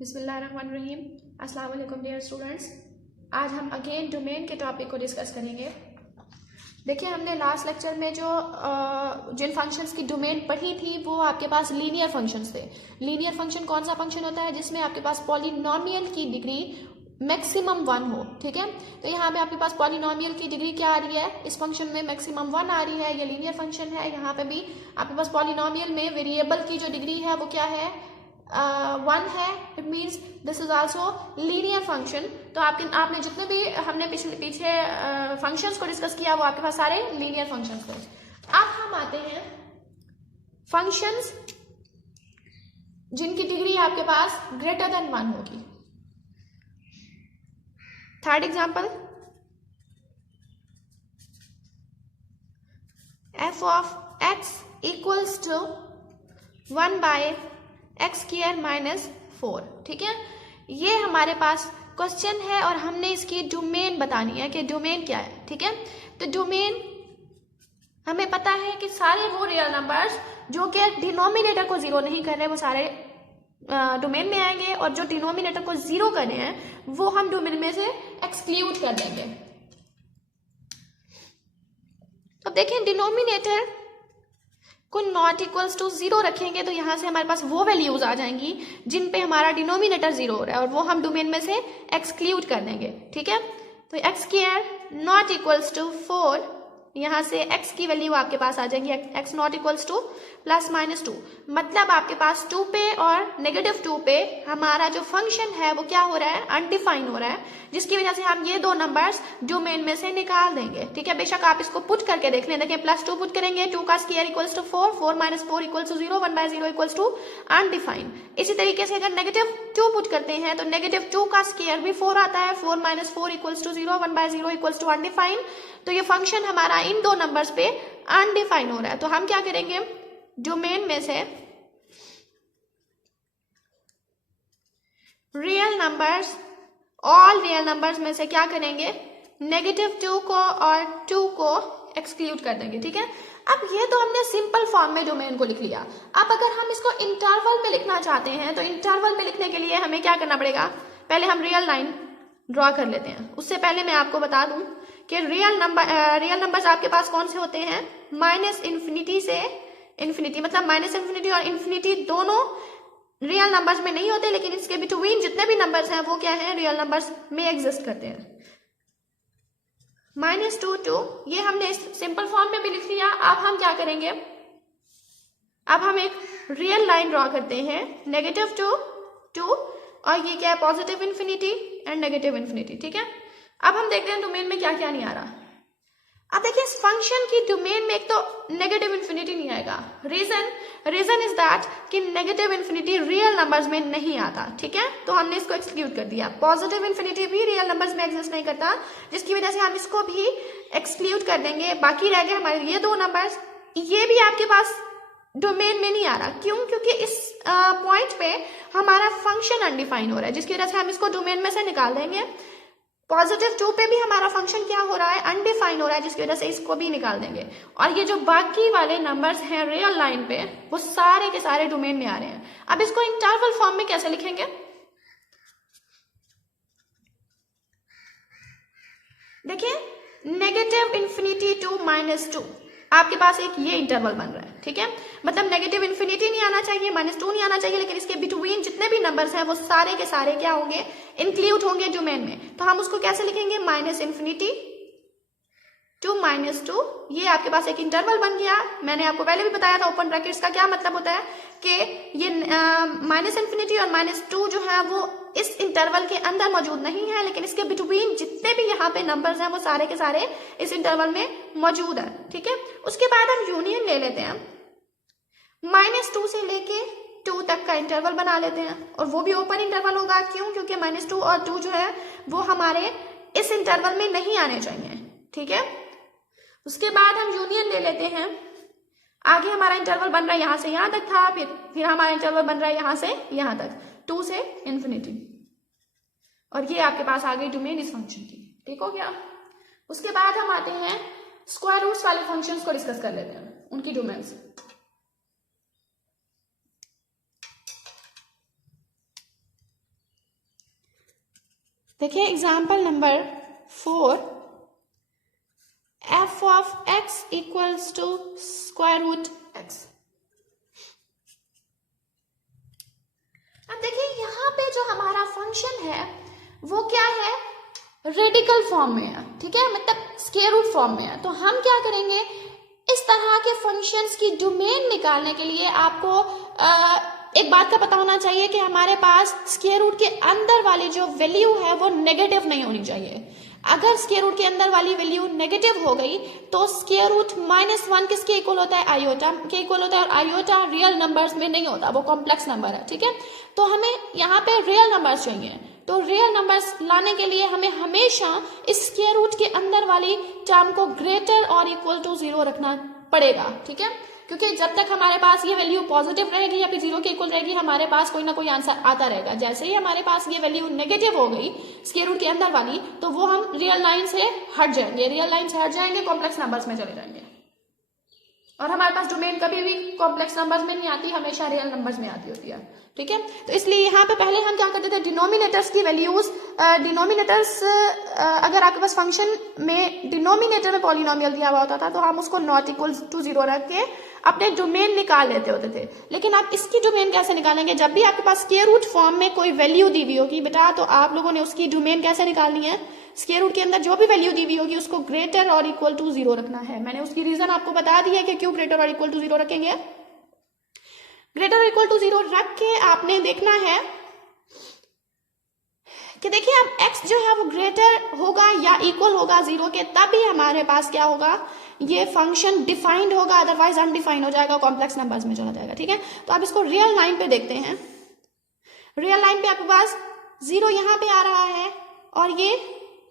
बिस्मिल्लाहिर्रहमानिर्रहीम। अस्सलाम वालेकुम डियर स्टूडेंट्स। आज हम अगेन डोमेन के टॉपिक को डिस्कस करेंगे। देखिए, हमने लास्ट लेक्चर में जो जिन फंक्शंस की डोमेन पढ़ी थी वो आपके पास लीनियर फंक्शंस थे। लीनियर फंक्शन कौन सा फंक्शन होता है? जिसमें आपके पास पॉलिनोमियल की डिग्री मैक्सिमम 1 हो। ठीक है, तो यहाँ पे आपके पास पॉलिनोमियल की डिग्री क्या आ रही है? इस फंक्शन में मैक्सिमम 1 आ रही है। ये लीनियर फंक्शन है। यहाँ पे भी आपके पास पॉलिनोमियल में वेरिएबल की जो डिग्री है वो क्या है? 1 है। It means this is also linear function. तो आपने जितने भी हमने पीछे फंक्शंस को डिस्कस किया वो आपके पास सारे लीनियर फंक्शंस थे। अब हम आते हैं फंक्शंस जिनकी डिग्री आपके पास ग्रेटर देन 1 होगी। Third example, f of x equals to 1 by x square minus 4। ठीक है, ये हमारे पास क्वेश्चन है और हमने इसकी डोमेन बतानी है कि डोमेन क्या है। ठीक है, तो डोमेन हमें पता है कि सारे वो रियल नंबर्स जो कि डिनोमिनेटर को जीरो नहीं कर रहे वो सारे डोमेन में आएंगे, और जो डिनोमिनेटर को जीरो कर रहे हैं वो हम डोमेन में से एक्सक्लूड कर देंगे। अब देखें, डिनोमिनेटर को नॉट इक्वल्स टू 0 रखेंगे तो यहां से हमारे पास वो वैल्यूज आ जाएंगी जिन पे हमारा डिनोमिनेटर 0 हो रहा है, और वो हम डोमेन में से एक्सक्लूड कर देंगे। ठीक है, तो x square not equals to 4, यहां से x की वैल्यू आपके पास आ जाएंगी x not equals two plus minus 2। मतलब आपके पास 2 पे और -2 पे हमारा जो फंक्शन है वो क्या हो रहा है? अनडिफाइन हो रहा है, जिसकी वजह से हम ये दो नंबर्स डोमेन में से निकाल देंगे। ठीक है, बेशक आप इसको पुट करके देख लें। देखिए, +2 पुट करेंगे, 2 का square equals to 4, 4 minus 4 equals to 0, 1 by 0 equals to undefined. इसी तरीके से अगर -2 पुट करते हैं तो -2 का स्क्वायर भी 4 आता है, 4 minus 4 equals to 0, 1 by 0 equals to undefined. तो ये फंक्शन हमारा इन दो नंबर्स पे अनडिफाइन हो रहा है। तो हम क्या करेंगे? डोमेन में से real numbers, all real numbers में से क्या करेंगे? -2 को और 2 को एक्सक्लूड कर देंगे। ठीक है, अब ये तो हमने सिंपल फॉर्म में डोमेन को लिख लिया। अब अगर हम इसको इंटरवल में लिखना चाहते हैं तो इंटरवल में लिखने के लिए हमें क्या करना पड़ेगा? पहले हम रियल लाइन ड्रॉ कर लेते हैं। उससे पहले मैं आपको बता दूं कि रियल नंबर्स आपके पास कौन से होते हैं? -∞ से इन्फिनिटी, मतलब -∞ और इन्फिनिटी दोनों रियल नंबर्स में नहीं होते, लेकिन इसके बिटवीन जितने भी नंबर्स हैं वो क्या है? रियल नंबर्स में एग्जिस्ट करते हैं। -2 2 ये हमने इस सिंपल फॉर्म में भी लिख लिया। अब हम क्या करेंगे? अब हम एक रियल लाइन ड्रॉ करते हैं, -2 2, और ये क्या है? Positive infinity and negative infinity. ठीक है, अब हम देखते हैं डोमेन में क्या क्या नहीं आ रहा। अब देखिए, इस फंक्शन की डोमेन में एक तो नेगेटिव इन्फिनिटी नहीं आएगा। रीजन इज दैट कि नेगेटिव इन्फिनिटी रियल नंबर्स में नहीं आता। ठीक है, तो हमने इसको एक्सक्लूड कर दिया। पॉजिटिव इन्फिनिटी भी रियल नंबर्स में एग्जिस्ट नहीं करता, जिसकी वजह से हम इसको भी एक्सक्लूड कर देंगे। बाकी रह गए हमारे ये दो नंबर्स, ये भी आपके पास डोमेन में नहीं आ रहा। क्यों? क्योंकि इस पॉइंट पे हमारा फंक्शन अनडिफाइन हो रहा है, जिसकी वजह से हम इसको डोमेन में से निकाल देंगे। +2 पे भी हमारा फंक्शन क्या हो रहा है? अनडिफाइन हो रहा है, जिसकी वजह से इसको भी निकाल देंगे। और ये जो बाकी वाले नंबर्स हैं रियल लाइन पे, वो सारे के सारे डोमेन में आ रहे हैं। अब इसको इंटरवल फॉर्म में कैसे लिखेंगे? देखिए, -∞ to -2 आपके पास एक ये इंटरवल बन रहा है। ठीक है, मतलब नेगेटिव इन्फिनिटी नहीं आना चाहिए, -2 नहीं आना चाहिए, लेकिन इसके बिटवीन जितने भी नंबर्स हैं वो सारे के सारे क्या होंगे? इंक्लूड होंगे डोमेन में। तो हम उसको कैसे लिखेंगे? -∞ to -2। ये आपके पास एक इंटरवल बन गया। मैंने आपको पहले भी बताया था ओपन ब्रैकेट्स का क्या मतलब होता है, कि ये -∞ और -2 जो है वो इस इंटरवल के अंदर मौजूद नहीं है, लेकिन इसके बिटवीन जितने भी यहाँ पे नंबर्स हैं वो सारे के सारे इस इंटरवल में मौजूद है। ठीक है, उसके बाद हम यूनियन ले लेते हैं, -2 से लेके 2 तक का इंटरवल बना लेते हैं, और वो भी ओपन इंटरवल होगा। क्यों? क्योंकि -2 और 2 जो है वो हमारे इस इंटरवल में नहीं आने चाहिए। ठीक है, उसके बाद हम यूनियन ले लेते हैं। आगे हमारा इंटरवल बन रहा है यहां से यहां तक था, फिर हमारा इंटरवल बन रहा है यहां से यहां तक, 2 से इन्फिनिटी, और ये आपके पास आ गई डोमेन इस फंक्शन की। ठीक हो गया? उसके बाद हम आते हैं स्क्वायर रूट्स वाले फंक्शंस को डिस्कस कर लेते हैं, उनकी डोमेन्स। देखिए example number 4, f of x equals to square root x। अब देखिए यहाँ पे जो हमारा फंक्शन है वो क्या है, रेडिकल फॉर्म में है, ठीक है, मतलब स्क्वायर रूट फॉर्म में है। तो हम क्या करेंगे, इस तरह के फंक्शंस की डोमेन निकालने के लिए आपको एक बात का पता होना चाहिए कि हमारे पास स्क्वायर रूट के अंदर वाली जो वैल्यू है वो नेगेटिव नहीं होनी चाहिए। अगर स्क्वायर रूट के अंदर वाली वैल्यू नेगेटिव हो गई तो स्क्वायर रूट -1 किसके इक्वल होता है, आयोटा के इक्वल होता है, और आयोटा रियल नंबर्स में नहीं होता, वो कॉम्प्लेक्स नंबर है, ठीक है। तो हमें यहाँ पे रियल नंबर्स चाहिए, तो रियल नंबर्स लाने के लिए हमें हमेशा इस स्क्वायर रूट के अंदर वाली टर्म को ग्रेटर और इक्वल टू 0 रखना पड़ेगा, ठीक है, क्योंकि जब तक हमारे पास ये वैल्यू पॉजिटिव रहेगी या फिर 0 के इक्वल रहेगी, हमारे पास कोई ना कोई आंसर आता रहेगा। जैसे ही हमारे पास ये वैल्यू नेगेटिव हो गई स्क्वायर रूट के अंदर वाली, तो वो हम रियल लाइन से हट जाएंगे, रियल लाइन से हट जाएंगे, कॉम्प्लेक्स नंबर्स में चले जाएंगे, और हमारे पास डोमेन कभी भी कॉम्प्लेक्स नंबर्स में नहीं आती, हमेशा रियल नंबर्स में आती होती है, ठीक है। तो इसलिए यहाँ पे पहले हम क्या करते थे, डिनोमिनेटर्स की वैल्यूज, डिनोमिनेटर्स अगर आपके पास फंक्शन में डिनोमिनेटर में पॉलिनोमियल दिया हुआ होता था तो हम उसको नॉट इक्वल टू 0 रख के अपने डोमेन निकाल लेते होते थे। लेकिन आप इसकी डोमेन कैसे निकालेंगे, जब भी आपके पास स्क्वायर रूट फॉर्म में कोई वैल्यू दी हुई होगी बेटा, तो आप लोगों ने उसकी डोमेन कैसे निकालनी है, स्क्वायर रूट के अंदर जो भी वैल्यू दी हुई होगी उसको ग्रेटर और इक्वल टू 0 रखना है। मैंने उसकी रीजन आपको बता दी है कि क्यों ग्रेटर और इक्वल टू 0 रखेंगे। ग्रेटर और इक्वल टू 0 रख के आपने देखना है कि देखिए अब x जो है वो ग्रेटर होगा या इक्वल होगा 0 के, तभी हमारे पास क्या होगा, ये फंक्शन डिफाइंड होगा, अदरवाइज अनडिफाइंड हो जाएगा, कॉम्प्लेक्स नंबर्स में चला जाएगा, ठीक है। तो आप इसको रियल लाइन पे देखते हैं, रियल लाइन पे आपके पास 0 यहाँ पे आ रहा है और ये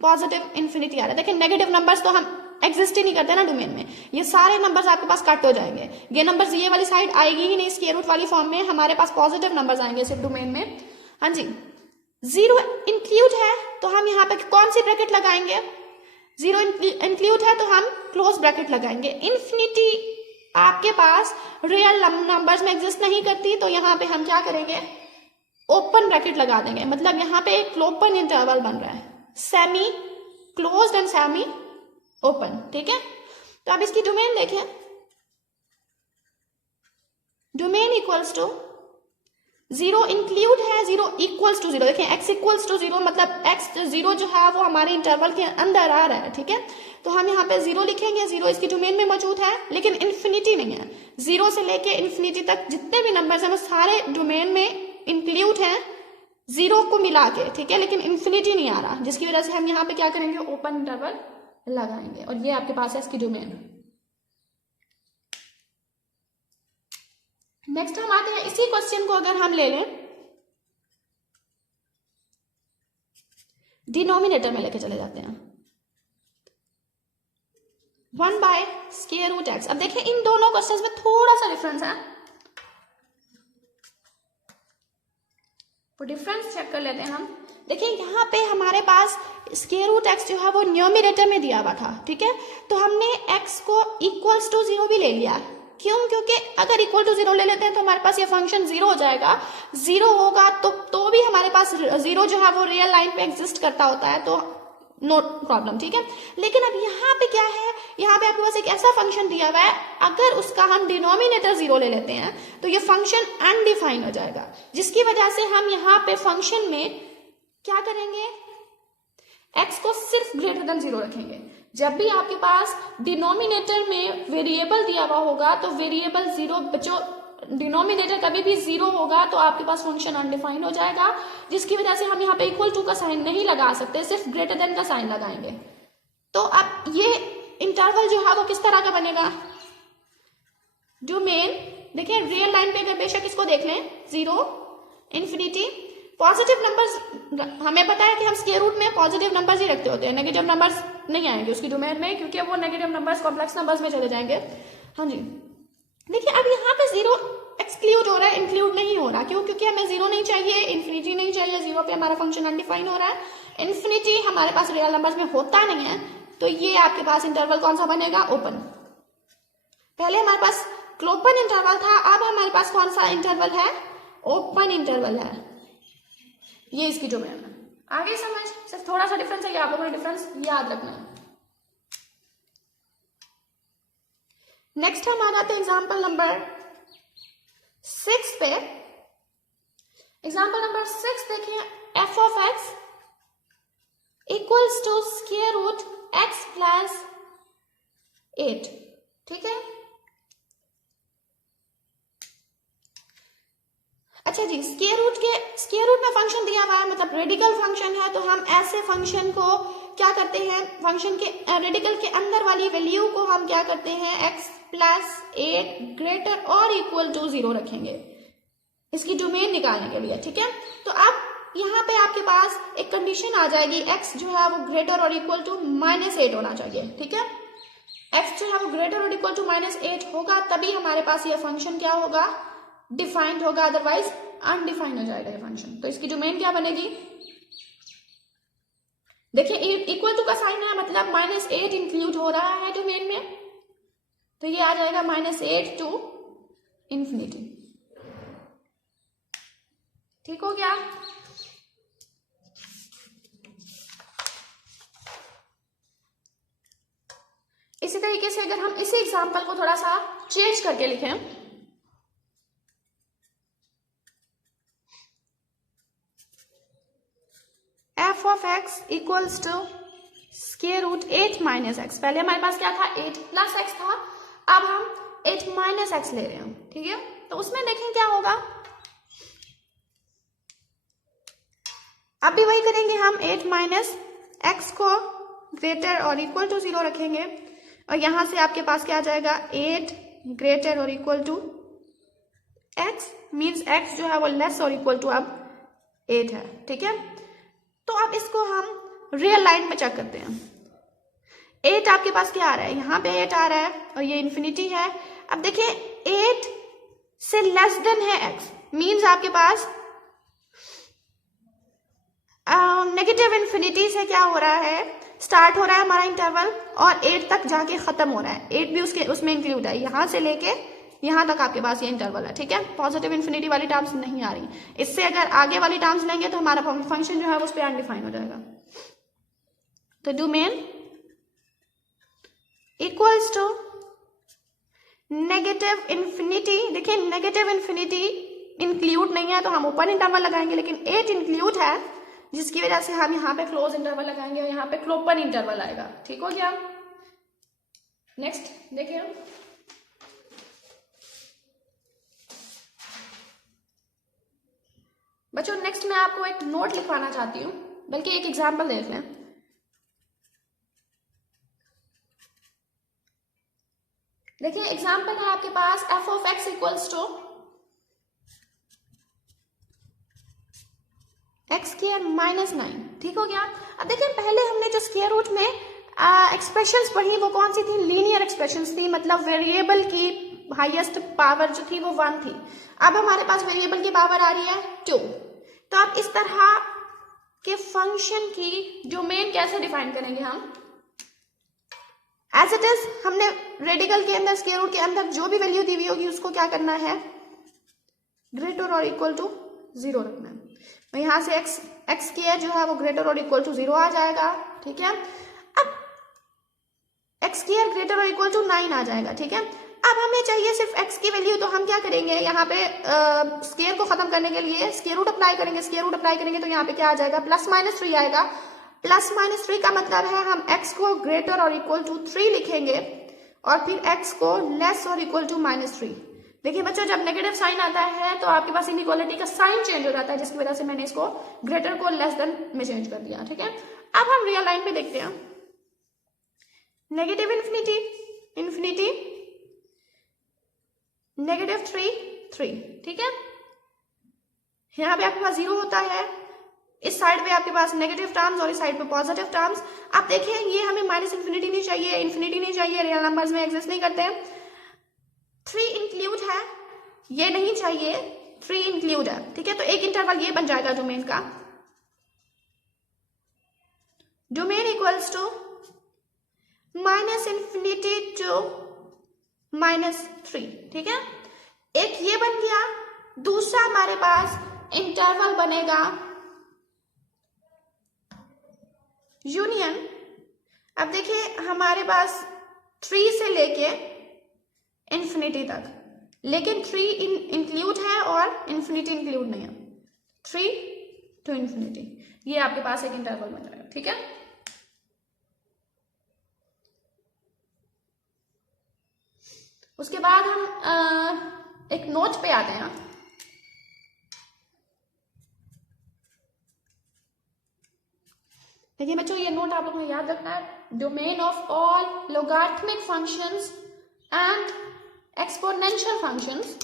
पॉजिटिव इन्फिनिटी आ रहा है। देखिए नेगेटिव नंबर्स तो हम एग्जिस्ट ही नहीं करते ना डोमेन में, ये सारे नंबर्स आपके पास कट हो जाएंगे, ये नंबर्स ये वाली साइड आएगी ही नहीं, स्क्वायर रूट वाली फॉर्म में हमारे पास पॉजिटिव नंबर्स आएंगे सिर्फ डोमेन में। हाँ जी, 0 इंक्लूड है तो हम यहाँ पे कौन सी ब्रैकेट लगाएंगे, 0 इंक्लूड है तो हम क्लोज ब्रैकेट लगाएंगे। इन्फिनिटी आपके पास रियल नंबर्स में एग्जिस्ट नहीं करती, तो यहाँ पे हम क्या करेंगे, ओपन ब्रैकेट लगा देंगे, मतलब यहाँ पे एक ओपन इंटरवल बन रहा है, semi closed end semi open, ठीक है। तो अब इसकी डोमेन देखें, डोमेन इक्वल्स टू 0 इंक्लूड है, 0 इक्वल्स टू 0, देखें x इक्वल्स टू 0 मतलब x 0 जो है वो हमारे इंटरवल के अंदर आ रहा है, ठीक है। तो हम यहाँ पे 0 लिखेंगे, 0 इसकी डोमेन में मौजूद है लेकिन इन्फिनिटी नहीं है, 0 से लेके इन्फिनिटी तक जितने भी नंबर्स हैं वो सारे डोमेन में इंक्लूड हैं 0 को मिला के, ठीक है, लेकिन इन्फिनिटी नहीं आ रहा, जिसकी वजह से हम यहाँ पे क्या करेंगे, ओपन इंटरवल लगाएंगे, और ये आपके पास है इसकी डोमेन। नेक्स्ट हम आते हैं, इसी क्वेश्चन को अगर हम ले लें डिनोमिनेटर में लेके चले जाते हैं, 1 बाय स्क्वायर रूट x। अब देखिए इन दोनों क्वेश्चंस में थोड़ा सा डिफरेंस है, वो डिफरेंस चेक कर लेते हैं हम। देखिए यहाँ पे हमारे पास स्क्वायर रूट x जो है वो न्यूमरेटर में दिया हुआ था, ठीक है, तो हमने x को इक्वल्स टू 0 भी ले लिया, क्यों, क्योंकि अगर इक्वल टू 0 ले लेते हैं तो हमारे पास ये फंक्शन 0 हो जाएगा, 0 होगा तो भी हमारे पास 0 जो है वो रियल लाइन पे एग्जिस्ट करता होता है, तो नो प्रॉब्लम, ठीक है। लेकिन अब यहाँ पे क्या है, यहाँ पे आपके पास एक ऐसा फंक्शन दिया हुआ है, अगर उसका हम डिनोमिनेटर 0 ले लेते हैं तो ये फंक्शन अनडिफाइन हो जाएगा, जिसकी वजह से हम यहाँ पे फंक्शन में क्या करेंगे, x को सिर्फ ग्रेटर देन 0 रखेंगे। जब भी आपके पास डिनोमिनेटर में वेरिएबल दिया हुआ होगा तो वेरिएबल 0, जो डिनोमिनेटर कभी भी 0 होगा तो आपके पास फंक्शन अनडिफाइंड हो जाएगा, जिसकी वजह से हम यहाँ पे इक्वल टू का साइन नहीं लगा सकते, सिर्फ ग्रेटर देन का साइन लगाएंगे। तो अब ये इंटरवल जो है वो किस तरह का बनेगा, डोमेन देखिए रियल लाइन पे अगर बेशक इसको देख लें, 0 इन्फिनिटी, पॉजिटिव नंबर्स हमें पता है कि हम स्क्वायर रूट में पॉजिटिव नंबर्स ही रखते होते हैं, नेगेटिव नंबर्स नहीं आएंगे उसकी डोमेन में, क्योंकि वो नेगेटिव नंबर्स कॉम्प्लेक्स नंबर्स में चले जाएंगे। हाँ जी, देखिए अब यहाँ पे 0 एक्सक्लूड हो रहा है, इंक्लूड नहीं हो रहा, क्यों, क्योंकि हमें 0 नहीं चाहिए, इन्फिनिटी नहीं चाहिए, 0 पे हमारा फंक्शन अनडिफाइन हो रहा है, इन्फिनिटी हमारे पास रियल नंबर्स में होता नहीं है, तो ये आपके पास इंटरवल कौन सा बनेगा, ओपन। पहले हमारे पास क्लोपन इंटरवल था, अब हमारे पास कौन सा इंटरवल है, ओपन इंटरवल है, ये इसकी डोमेन है। आगे समझ, सिर्फ थोड़ा सा डिफरेंस है, ये आप लोगों ने डिफरेंस याद रखना है। नेक्स्ट हम आ जाते हैं एग्जाम्पल नंबर 6 पे। एग्जाम्पल नंबर 6 देखिए, f of x equals to square root x plus 8, ठीक है। अच्छा जी, स्क्वायर रूट में फंक्शन दिया हुआ है, मतलब रेडिकल फंक्शन है, तो हम ऐसे फंक्शन को क्या करते हैं, फंक्शन के रेडिकल के अंदर वाली वैल्यू को हम क्या करते हैं, x प्लस 8 ग्रेटर और इक्वल टू 0 रखेंगे, इसकी डोमेन निकालने के लिए, ठीक है। तो अब यहाँ पे आपके पास एक कंडीशन आ जाएगी, x जो है वो ग्रेटर और इक्वल टू -8 होना चाहिए, ठीक है। x जो है वो ग्रेटर और इक्वल टू -8 होगा, तभी हमारे पास ये फंक्शन क्या होगा, डिफाइंड होगा, अदरवाइज अनडिफाइंड हो जाएगा ये फंक्शन। तो इसकी डोमेन क्या बनेगी, देखिए इक्वल टू का साइन है, मतलब -8 इंक्लूड हो रहा है डोमेन में, तो ये आ जाएगा -8 टू इंफिनिटी, ठीक हो गया। इसी तरीके से अगर हम इसी एग्जांपल को थोड़ा सा चेंज करके लिखें, f of x equals to square root 8 minus x. पहले हमारे पास क्या था, 8 प्लस एक्स था, अब हम 8 माइनस एक्स ले रहे हैं, ठीक है। तो उसमें देखें क्या होगा, अब भी वही करेंगे हम, 8 माइनस एक्स को ग्रेटर और इक्वल टू 0 रखेंगे, और यहां से आपके पास क्या आ जाएगा, 8 ग्रेटर और equal to x, means x जो है वो लेस और इक्वल टू अब 8 है, ठीक है। तो अब इसको हम रियल लाइन में चेक करते हैं, 8 आपके पास क्या आ रहा है, यहाँ पे 8 आ रहा है और ये इन्फिनिटी है। अब देखिए 8 से लेस देन है x, मीन्स आपके पास नेगेटिव इन्फिनिटी से क्या हो रहा है, स्टार्ट हो रहा है हमारा इंटरवल और 8 तक जाके खत्म हो रहा है, 8 भी उसमें इंक्लूड है, यहां से लेके यहां तक आपके पास ये इंटरवल है, ठीक है। पॉजिटिव इन्फिनिटी वाली टर्म्स नहीं आ रही, इससे अगर आगे वाली टर्म्स लेंगे तो हमारा फंक्शन जो है उस पर अनडिफाइन हो जाएगा। तो domain equals to negative infinity, देखिए नेगेटिव इन्फिनिटी इंक्लूड नहीं है तो हम ओपन इंटरवल लगाएंगे, लेकिन 8 इंक्लूड है जिसकी वजह से हम यहाँ पे क्लोज इंटरवल लगाएंगे और यहाँ पे ओपन इंटरवल आएगा, ठीक हो गया। नेक्स्ट देखिए, बच्चों नेक्स्ट मैं आपको एक नोट लिखवाना चाहती हूँ, बल्कि एक एग्जाम्पल देख लें। देखिए एग्जाम्पल है आपके पास f of x equals to x square minus 9, ठीक हो गया। अब देखिए पहले हमने जो स्क्वायर रूट में एक्सप्रेशंस पढ़ी वो कौन सी थी, लीनियर एक्सप्रेशंस थी, मतलब वेरिएबल की हाईएस्ट पावर जो थी वो 1 थी। अब हमारे पास वेरिएबल की पावर आ रही है 2। तो आप इस तरह के फंक्शन की डोमेन कैसे डिफाइन करेंगे हम, एज इट इज हमने रेडिकल के अंदर स्क्वायर रूट के अंदर जो भी वैल्यू दी हुई होगी उसको क्या करना है, ग्रेटर और इक्वल टू 0 रखना है। तो यहां से एक्स स्क्वायर जो है वो ग्रेटर और इक्वल टू 0 आ जाएगा, ठीक है। अब एक्स स्क्वायर ग्रेटर और इक्वल टू 9 आ जाएगा, ठीक है। अब हमें चाहिए सिर्फ x की वैल्यू, तो हम क्या करेंगे, यहाँ पे स्क्वायर को खत्म करने के लिए स्क्वायर रूट अप्लाई करेंगे। स्क्वायर रूट अप्लाई करेंगे तो यहाँ पे क्या आ जाएगा, +-3 आएगा। +-3 का मतलब है हम x को ग्रेटर और इक्वल टू 3 लिखेंगे और फिर x को लेस और इक्वल टू -3। देखिए बच्चों जब नेगेटिव साइन आता है तो आपके पास इनइक्वालिटी का साइन चेंज हो जाता है, जिसकी वजह से मैंने इसको ग्रेटर को लेस देन में चेंज कर दिया, ठीक है। अब हम रियल लाइन में देखते हैं, नेगेटिव इन्फिनिटी -3, ठीक है। यहाँ पे आपके पास 0 होता है, इस साइड पे आपके पास नेगेटिव टर्म्स और इस साइड पे पॉजिटिव टर्म्स। आप देखिए ये हमें -इन्फिनिटी नहीं चाहिए, इन्फिनिटी नहीं चाहिए, रियल नंबर्स में एग्जिस्ट नहीं करते हैं। 3 इंक्लूड है, ये नहीं चाहिए, 3 इंक्लूड है, ठीक है। तो एक इंटरवल ये बन जाएगा डोमेन का, domain equals to -infinity to -3, ठीक है। एक ये बन गया, दूसरा हमारे पास इंटरवल बनेगा यूनियन, अब देखिए हमारे पास 3 से लेके इंफिनिटी तक, लेकिन 3 इंक्लूड है और इंफिनिटी इंक्लूड नहीं है, 3 to इंफिनिटी, ये आपके पास एक इंटरवल बन रहा है, ठीक है। उसके बाद हम एक नोट पे आते हैं। देखिए बच्चों, ये नोट आप लोगों को याद रखना है, domain of all logarithmic functions and exponential functions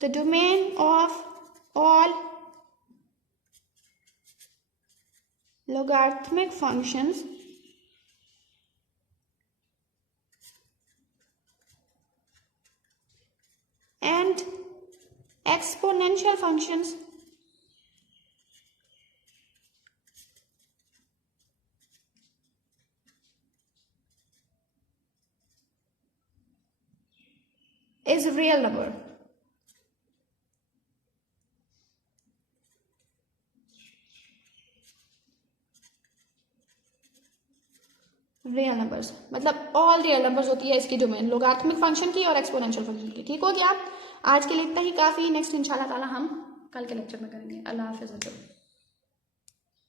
the domain of all logarithmic functions and exponential functions is real number. Real numbers मतलब ऑल रियल नंबर्स होती है इसकी डोमेन, लोगारिथमिक फंक्शन की और एक्सपोनेंशियल फंक्शन की। ठीक हो गया, आज के लिए इतना ही काफ़ी। नेक्स्ट इंशाल्लाह ताला हम कल के लेक्चर में करेंगे। अल्लाह हाफिज़।